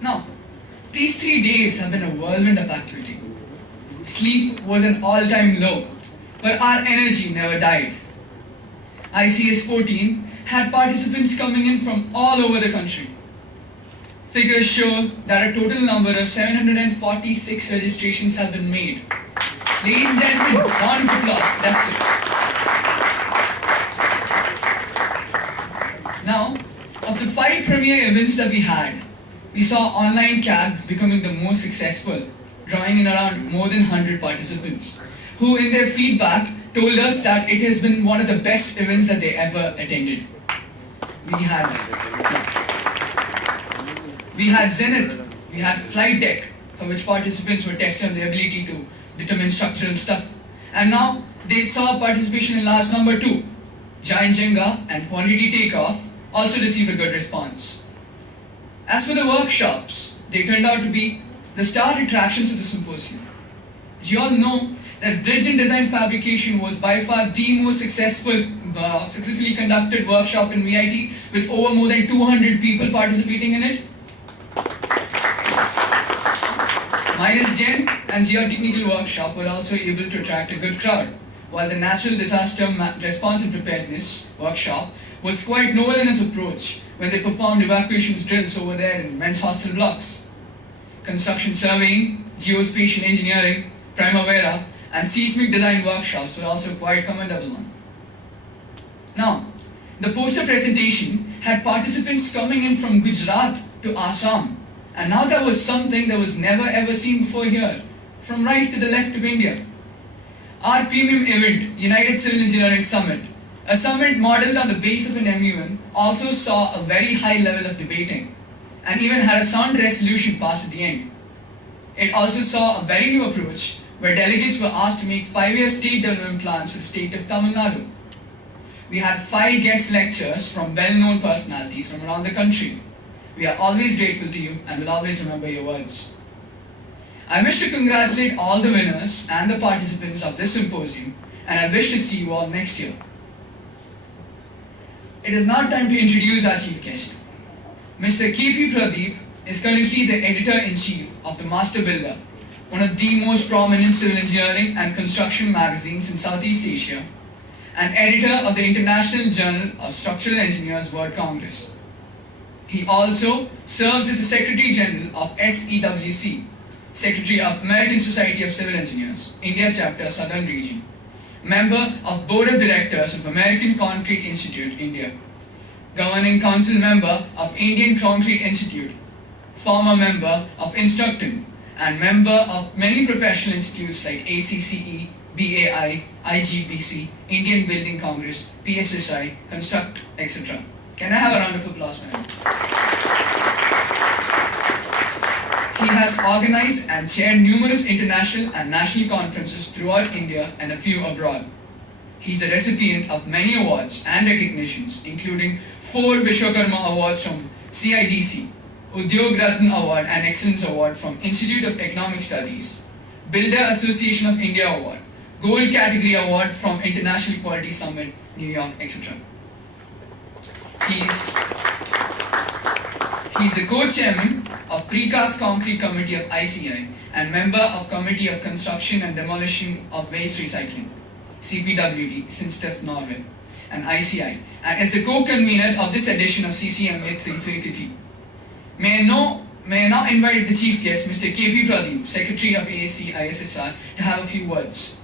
Now, these 3 days have been a whirlwind of activity. Sleep was an all-time low, but our energy never died. ICS 14 had participants coming in from all over the country. Figures show that a total number of 746 registrations have been made. Ladies and gentlemen, round of applause. That's it. Now, of the 5 premier events that we had, we saw online CAB becoming the most successful, drawing in around more than 100 participants, who in their feedback told us that it has been one of the best events that they ever attended. We had Zenith, we had Flight Deck, for which participants were tested on their ability to determine structural stuff. And now they saw participation in last number 2. Giant Jenga and Quantity Takeoff also received a good response. As for the workshops, they turned out to be the star attractions of the symposium. As you all know, that Bridge and Design Fabrication was by far the most successfully conducted workshop in VIT, with over more than 200 people participating in it. Minus Gen and Geotechnical Workshop were also able to attract a good crowd, while the Natural Disaster Response and Preparedness Workshop was quite novel in its approach when they performed evacuations drills over there in men's hostel blocks. Construction surveying, geospatial engineering, Primavera, and seismic design workshops were also quite commendable on. Now, the poster presentation had participants coming in from Gujarat to Assam, and now that was something that was never ever seen before here, from right to the left of India. Our premium event, United Civil Engineering Summit, a summit modeled on the base of an MUN, also saw a very high level of debating, and even had a sound resolution passed at the end. It also saw a very new approach, where delegates were asked to make 5-year state development plans for the state of Tamil Nadu. We had 5 guest lectures from well-known personalities from around the country. We are always grateful to you and will always remember your words. I wish to congratulate all the winners and the participants of this symposium, and I wish to see you all next year. It is now time to introduce our chief guest. Mr. K.P. Pradeep is currently the editor-in-chief of the Master Builder, one of the most prominent civil engineering and construction magazines in Southeast Asia, and editor of the International Journal of Structural Engineers World Congress. He also serves as the Secretary General of SEWC, Secretary of American Society of Civil Engineers, India Chapter Southern Region, member of Board of Directors of American Concrete Institute, India, Governing Council member of Indian Concrete Institute, former member of Instructon, and member of many professional institutes like ACCE, BAI, IGBC, Indian Building Congress, PSSI, Construct, etc. Can I have a round of applause for him? He has organized and chaired numerous international and national conferences throughout India and a few abroad. He is a recipient of many awards and recognitions, including 4 Vishwakarma Awards from CIDC, Udyog Ratna Award and Excellence Award from Institute of Economic Studies, Builder Association of India Award, Gold Category Award from International Quality Summit, New York, etc. He's a co-chairman of Precast Concrete Committee of ICI and member of Committee of Construction and Demolition of Waste Recycling, CPWD, Sinstef, Norway, and ICI, and is the co-convener of this edition of CCMA 333. May I now invite the chief guest, Mr. K.P. Pradeep, Secretary of ASC ISSR, to have a few words.